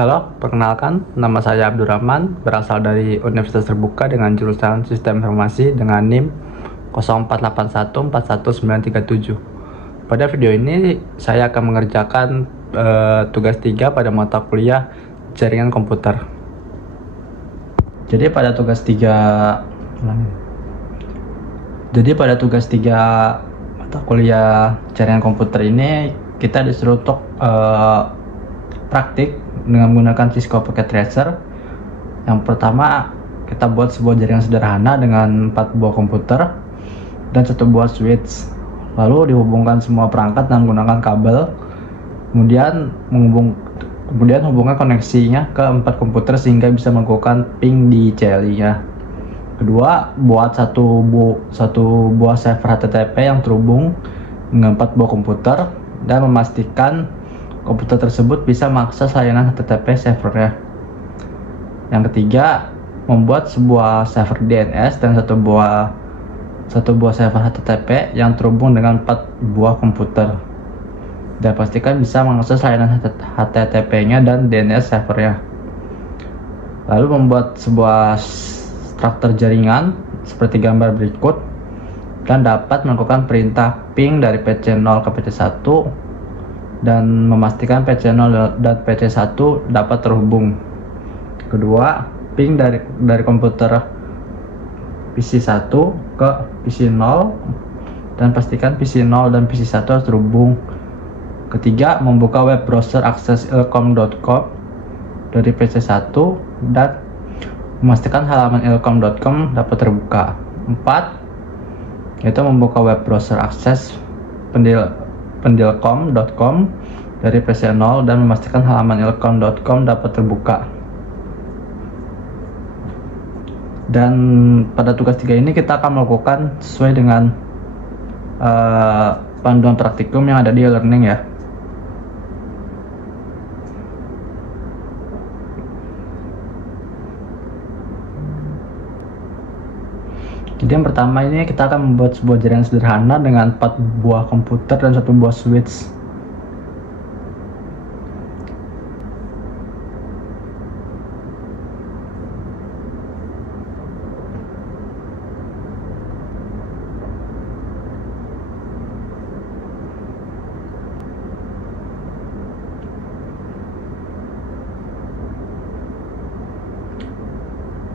Halo, perkenalkan, nama saya Abdurrahman, berasal dari Universitas Terbuka dengan jurusan Sistem Informasi dengan NIM 0481419137. Pada video ini, saya akan mengerjakan tugas 3 pada mata kuliah Jaringan Komputer. Jadi pada tugas 3 mata kuliah Jaringan Komputer ini, kita disuruh untuk praktik dengan menggunakan Cisco Packet Tracer. Yang pertama, kita buat sebuah jaringan sederhana dengan 4 buah komputer dan 1 buah switch. Lalu dihubungkan semua perangkat dengan menggunakan kabel. Kemudian hubungkan koneksinya ke 4 komputer sehingga bisa melakukan ping di CLI-nya. Kedua, buat satu buah server HTTP yang terhubung dengan 4 buah komputer dan memastikan komputer tersebut bisa mengakses layanan HTTP servernya. Yang ketiga, membuat sebuah server DNS dan satu buah server HTTP yang terhubung dengan 4 buah komputer dan pastikan bisa mengakses layanan HTTP-nya dan DNS servernya. Lalu membuat sebuah struktur jaringan seperti gambar berikut dan dapat melakukan perintah ping dari PC0 ke PC1 dan memastikan PC0 dan PC1 dapat terhubung. Kedua, ping dari komputer PC1 ke PC0 dan pastikan PC0 dan PC1 harus terhubung. Ketiga, membuka web browser akses ilkom.com dari PC1 dan memastikan halaman ilkom.com dapat terbuka. 4, yaitu membuka web browser akses pendilkom.com dari PC0 dan memastikan halaman ilkom.com dapat terbuka. Dan pada tugas 3 ini kita akan melakukan sesuai dengan panduan praktikum yang ada di e-learning ya. Jadi yang pertama ini kita akan membuat sebuah jaringan sederhana dengan 4 buah komputer dan 1 buah switch.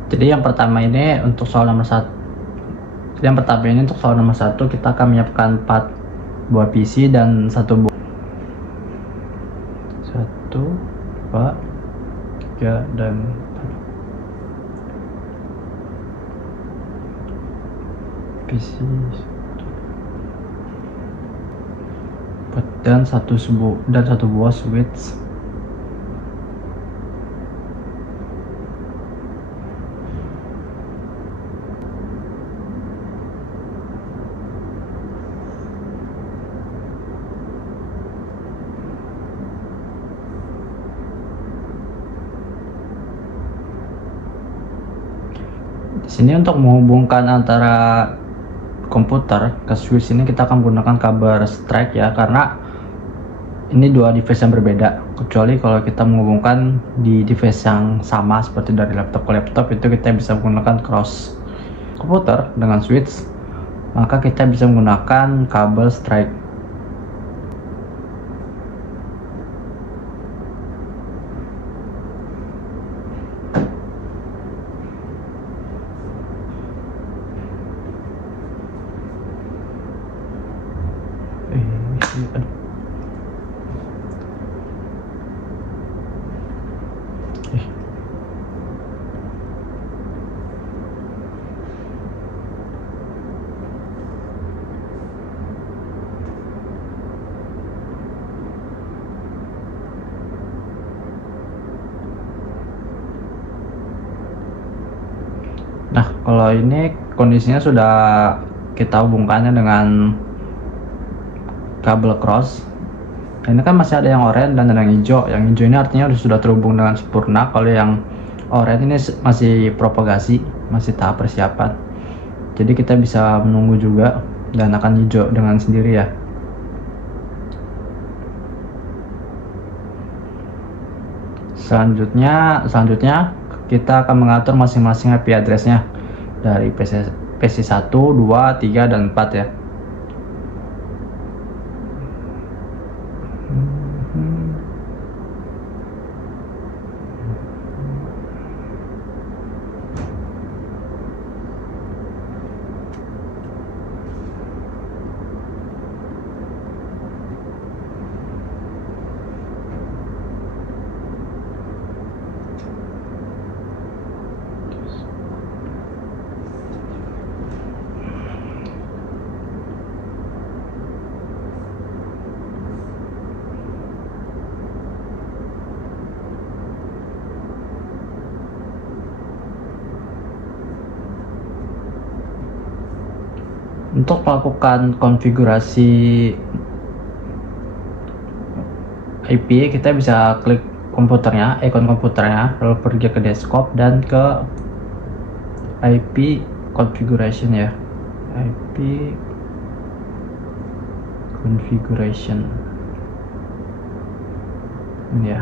Jadi yang pertama ini untuk soal nomor 1 kita akan menyiapkan 4 buah PC dan 1 2, 3 dan 4 PC dan 1 buah switch. Di sini untuk menghubungkan antara komputer ke switch ini kita akan menggunakan kabel strike ya, karena ini 2 device yang berbeda. Kecuali kalau kita menghubungkan di device yang sama seperti dari laptop ke laptop, itu kita bisa menggunakan cross komputer dengan switch, maka kita bisa menggunakan kabel strike. Nah, kalau ini kondisinya sudah kita hubungkannya dengan kabel cross. Ini kan masih ada yang oranye dan ada yang hijau. Yang hijau ini artinya sudah terhubung dengan sempurna. Kalau yang oranye ini masih propagasi, masih tahap persiapan. Jadi kita bisa menunggu juga dan akan hijau dengan sendiri ya. Selanjutnya kita akan mengatur masing-masing IP address-nya dari PC 1, 2, 3, dan 4 ya. Untuk melakukan konfigurasi IP, kita bisa klik komputernya, ikon komputernya, lalu pergi ke desktop dan ke IP configuration ya. IP configuration ini ya.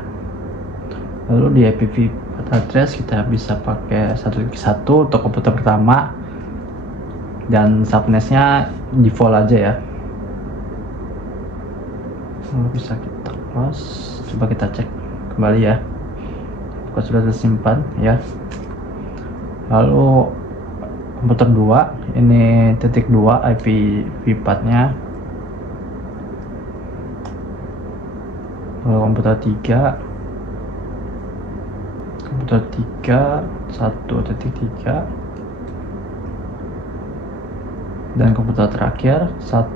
Lalu di IPv4 address kita bisa pakai 1.1 untuk komputer pertama, dan subnetnya default aja ya. Lalu bisa kita close, coba kita cek kembali ya, apakah sudah tersimpan ya. Lalu komputer 2 ini titik 2 IPv4 nya. Lalu komputer 3 1.3 dan komputer terakhir 1.4.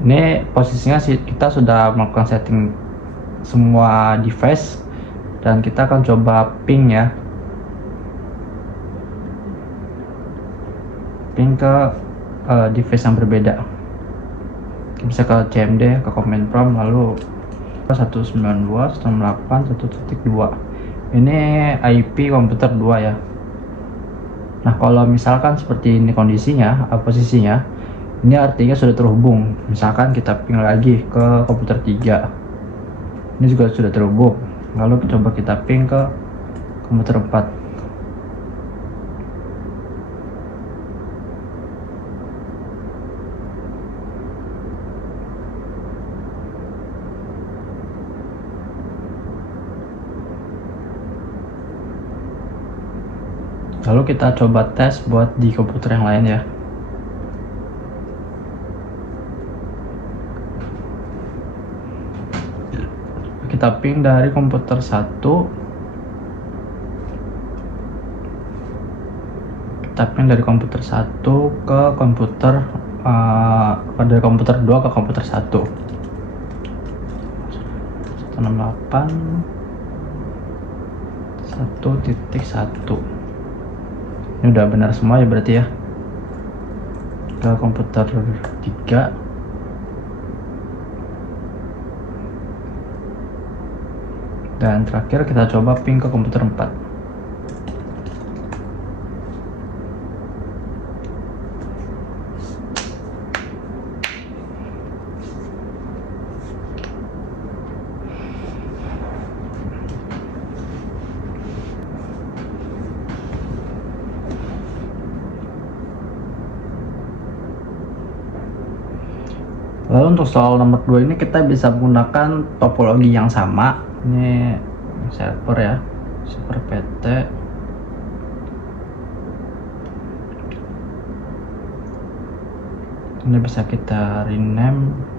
Ini posisinya kita sudah melakukan setting semua device, dan kita akan coba ping ya, ping ke device yang berbeda. Kita bisa ke CMD, ke command prompt, lalu 192.168.1.2. Ini IP komputer 2 ya. Nah, kalau misalkan seperti ini kondisinya, posisinya, ini artinya sudah terhubung. Misalkan kita ping lagi ke komputer 3, ini juga sudah terhubung. Lalu coba kita ping ke komputer 4. Lalu kita coba tes buat di komputer yang lain ya. Kita ping dari komputer 1, ke komputer dari komputer 2 ke komputer 1. 168.1.1. Ini udah benar semua ya berarti ya. Ke komputer 3, dan terakhir kita coba ping ke komputer 4. Lalu untuk soal nomor 2 ini kita bisa menggunakan topologi yang sama. Ini server ya, server PT. Ini bisa kita rename.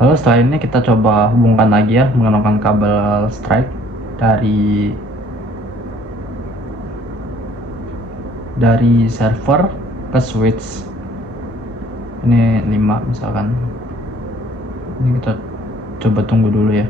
Lalu setelah ini kita coba hubungkan lagi ya menggunakan kabel Strike dari dari server ke switch. Ini 5 misalkan. Ini kita coba tunggu dulu ya.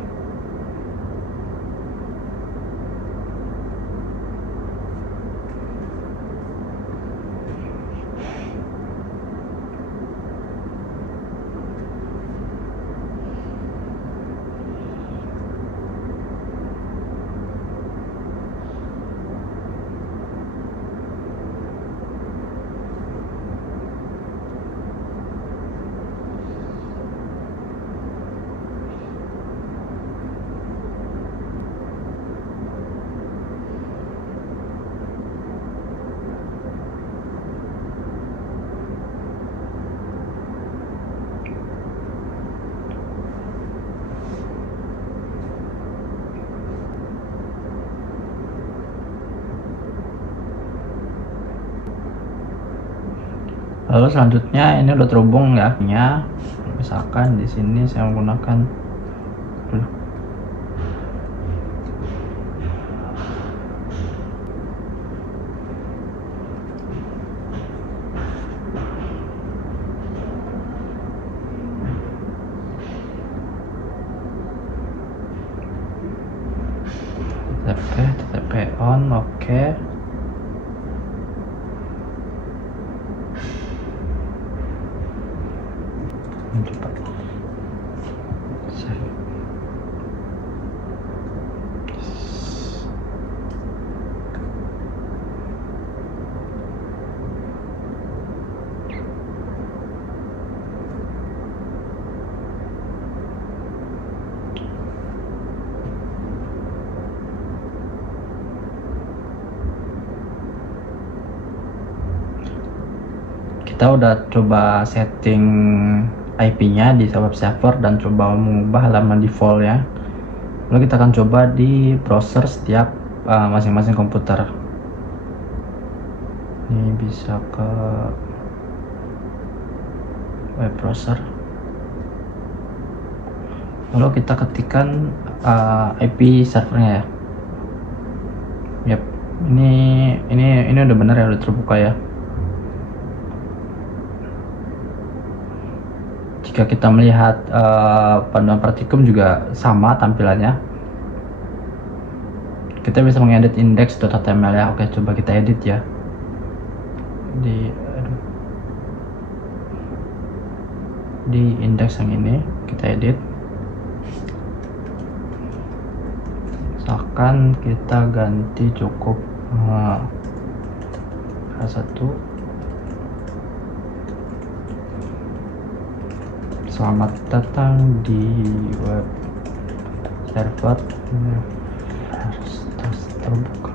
Lalu selanjutnya ini udah terhubung ya. Misalkan di sini saya menggunakan TTP on, oke. Coba save. Kita udah coba setting IP-nya di web server dan coba mengubah halaman default ya. Lalu kita akan coba di browser setiap masing-masing komputer. Ini bisa ke web browser. Lalu kita ketikkan IP servernya ya. Yap, ini udah benar ya, udah terbuka ya. Jika kita melihat panduan praktikum juga sama tampilannya. Kita bisa mengedit index.html ya. Oke, coba kita edit ya. Di index yang ini kita edit. Misalkan kita ganti cukup H1. Selamat datang di web server Universitas terbuka.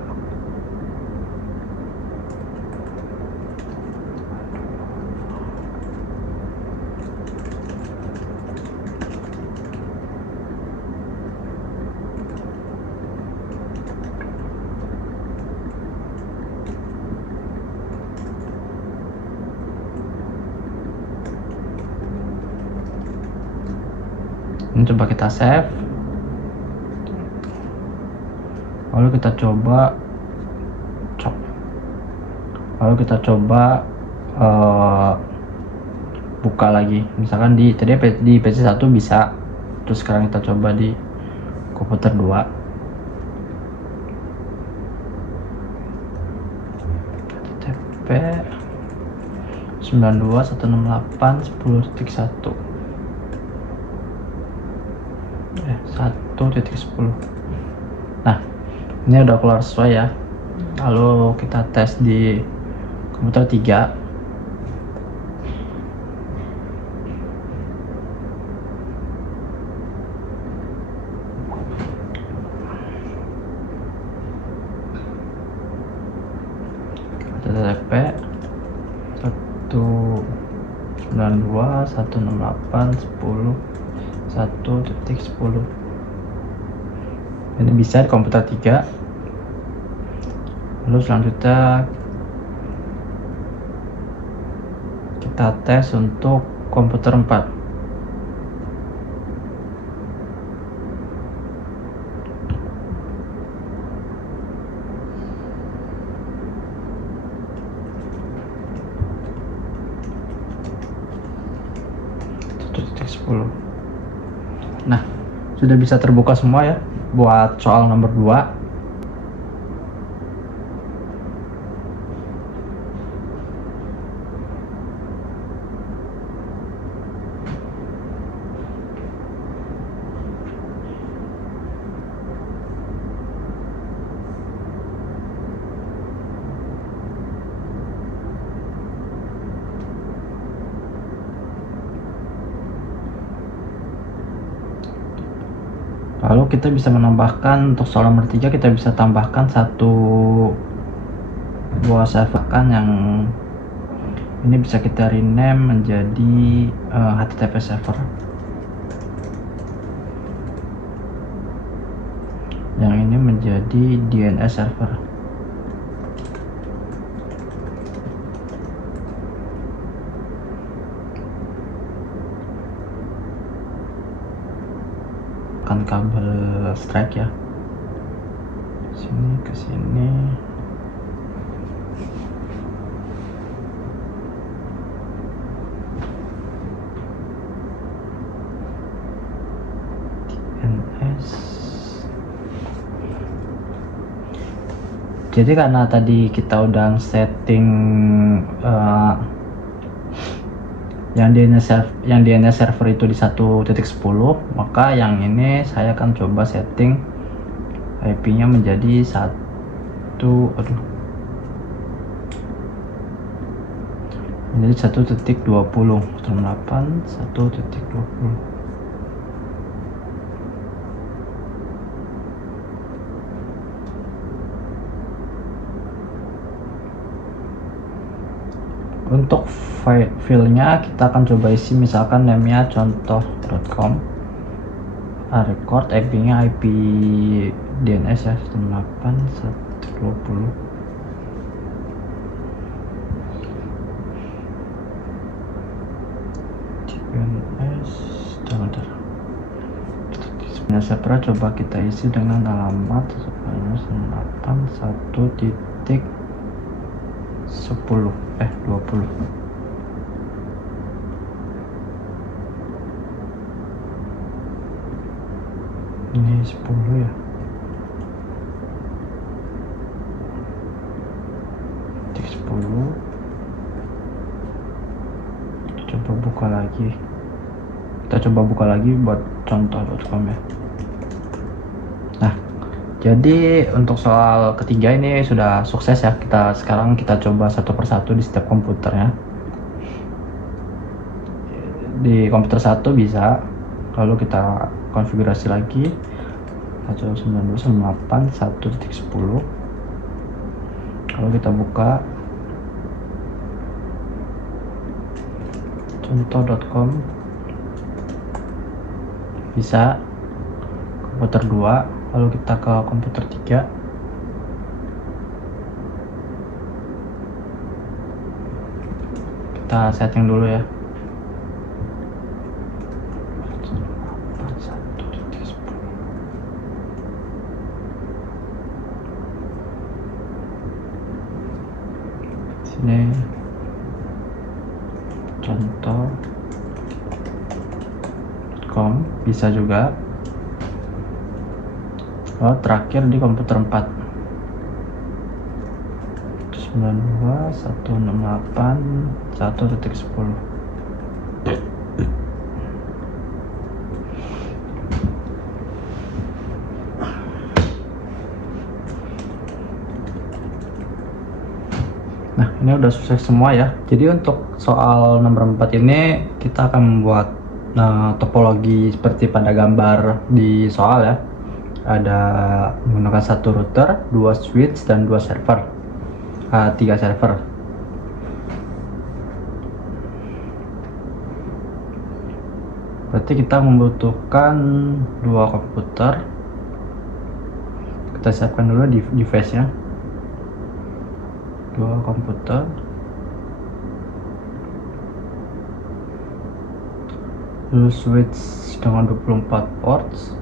Ini coba kita save. Lalu kita coba buka lagi. Misalkan tadi di PC 1 bisa. Terus sekarang kita coba di komputer 2. TTP 92.168.10.1 1.10. Nah, ini udah keluar sesuai ya. Lalu kita tes di komputer 3. TTP 192.168.10.1.10. Ini bisa di komputer 3. Lalu selanjutnya kita tes untuk komputer 4. sudah bisa terbuka semua ya buat soal nomor 2. Lalu kita bisa menambahkan untuk soal nomor 3, kita bisa tambahkan satu buah server kan yang ini bisa kita rename menjadi HTTP server. Yang ini menjadi DNS server. Kan kabel strike ya. Sini ke sini. DNS. Jadi karena tadi kita udah setting yang DNS server itu di 1.10, maka yang ini saya akan coba setting IP-nya menjadi 1.20. Menjadi 1.20. Untuk filenya kita akan coba isi misalkan namanya contoh.com, record IP-nya IP DNS ya 108.120. DNS sebenarnya server coba kita isi dengan alamat 108.1.20. Ini 10 ya. Titik 10. Coba buka lagi. Kita coba buka lagi buat contoh.com ya. Nah, jadi untuk soal ketiga ini sudah sukses ya. Sekarang kita coba satu persatu di setiap komputernya. Di komputer 1 bisa, lalu kita konfigurasi lagi 192.168.1.10. Kalau kita buka contoh.com bisa komputer 2, lalu kita ke komputer 3. Kita setting dulu ya. Sini contoh.com bisa juga. Lalu terakhir di komputer 4 192.168.1.10. Nah, ini udah sukses semua ya. Jadi untuk soal nomor 4 ini kita akan membuat topologi seperti pada gambar di soal ya. Ada menggunakan satu router, 2 switch dan 2 server, 3 server. Berarti kita membutuhkan 2 komputer. Kita siapkan dulu di device-nya. 2 komputer, lalu switch dengan 24 ports,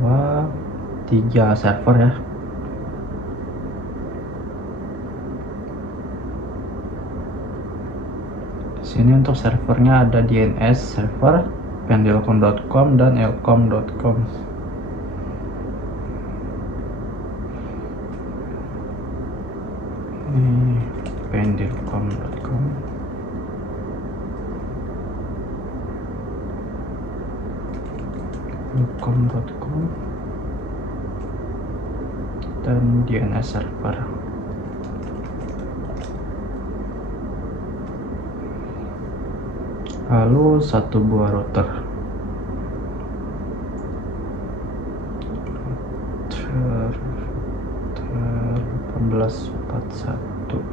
bahwa 3 server ya. sini untuk servernya ada DNS server, pendelcom.com dan elcom.com. Ini pendelcom.com. elcom.com dan DNS server. Lalu satu buah router. Router 1841.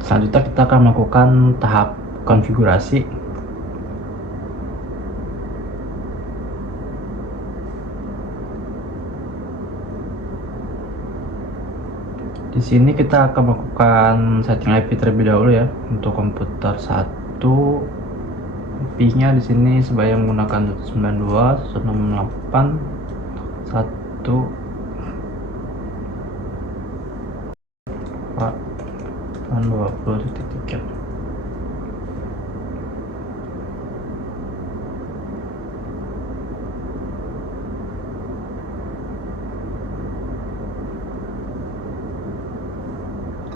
Selanjutnya kita akan melakukan tahap konfigurasi. Di sini kita akan melakukan setting IP terlebih dahulu ya. Untuk komputer 1, IP-nya di sini sebagai menggunakan 192.168.20.3.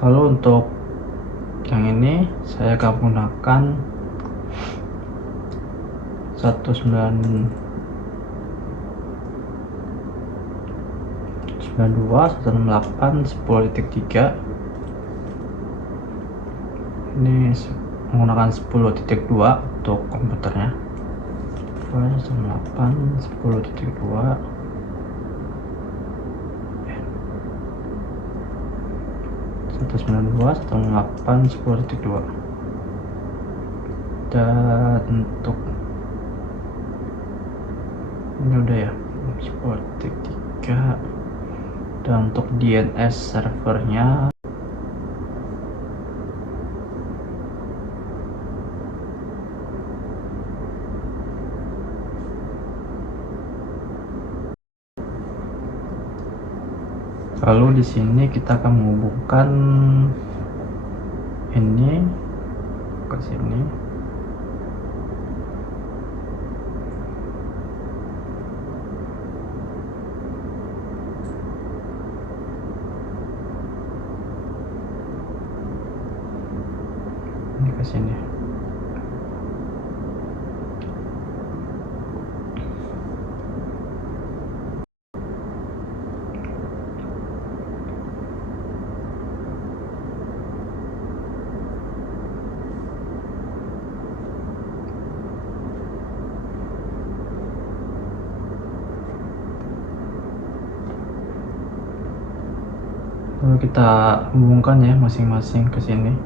Lalu untuk yang ini saya akan menggunakan 192.168.10.3. Ini menggunakan 10.2 untuk komputernya. 192.10.2. Dan untuk ini udah ya 10.3. dan untuk DNS servernya lalu di sini kita akan menghubungkan ini ke sini. Ini ke sini. Lalu kita hubungkan ya masing-masing ke sini.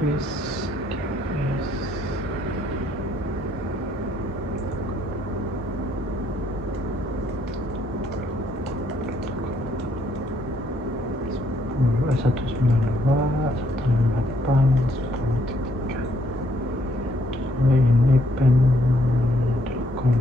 Office DNS. Satu sembilan dua satu delapan sepuluh tiga. Ini pen.com.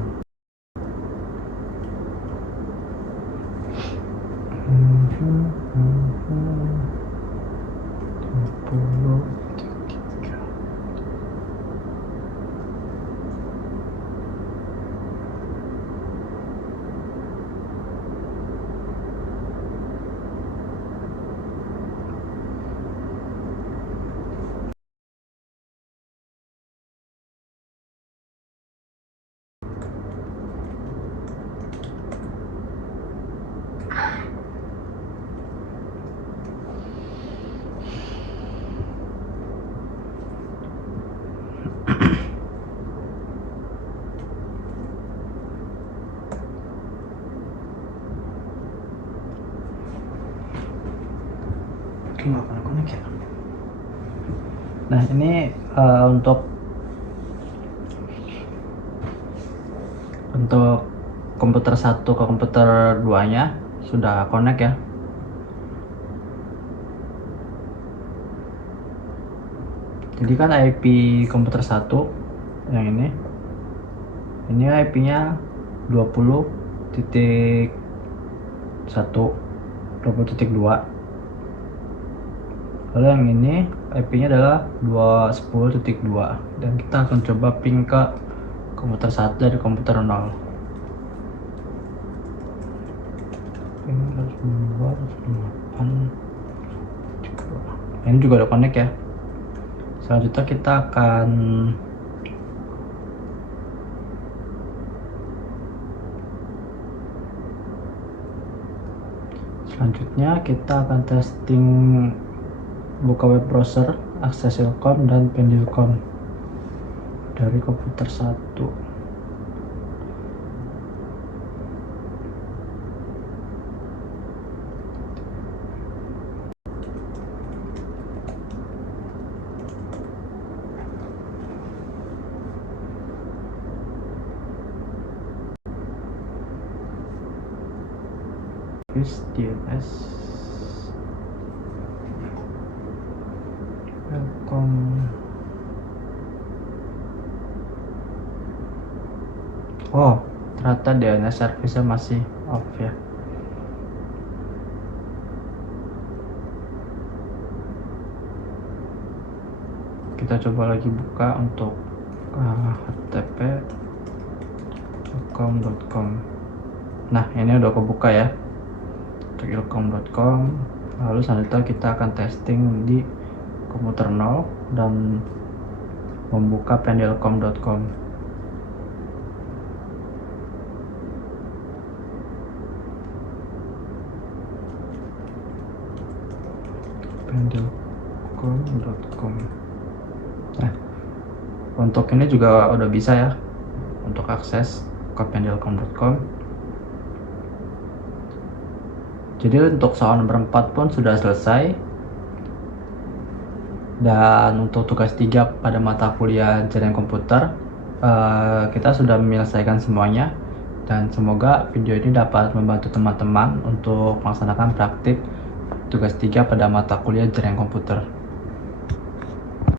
Nggak pernah connect ya. Nah ini untuk komputer 1 ke komputer 2 nya sudah connect ya. Jadi kan IP komputer 1 yang ini IP nya 20.1 20.2. Lalu yang ini IP nya adalah 210.2 dan kita akan coba ping ke komputer 1 dari komputer 0. Ping 2.8. Ini juga udah connect ya. Selanjutnya kita akan testing, buka web browser, akses Ilkom dan Pendilkom dari komputer 1. DNS Welcome. Oh, ternyata DNS service-nya masih off ya. Kita coba lagi buka untuk http ilkom.com. Nah, ini udah kebuka ya untuk ilkom.com. Lalu selanjutnya kita akan testing di komputer 0 dan membuka pendilkom.com. pendilkom.com. Nah, untuk ini juga udah bisa ya untuk akses ke pendilkom.com. Jadi untuk soal nomor 4 pun sudah selesai. Dan untuk tugas 3 pada mata kuliah jaringan komputer kita sudah menyelesaikan semuanya. Dan semoga video ini dapat membantu teman-teman untuk melaksanakan praktik tugas 3 pada mata kuliah jaringan komputer.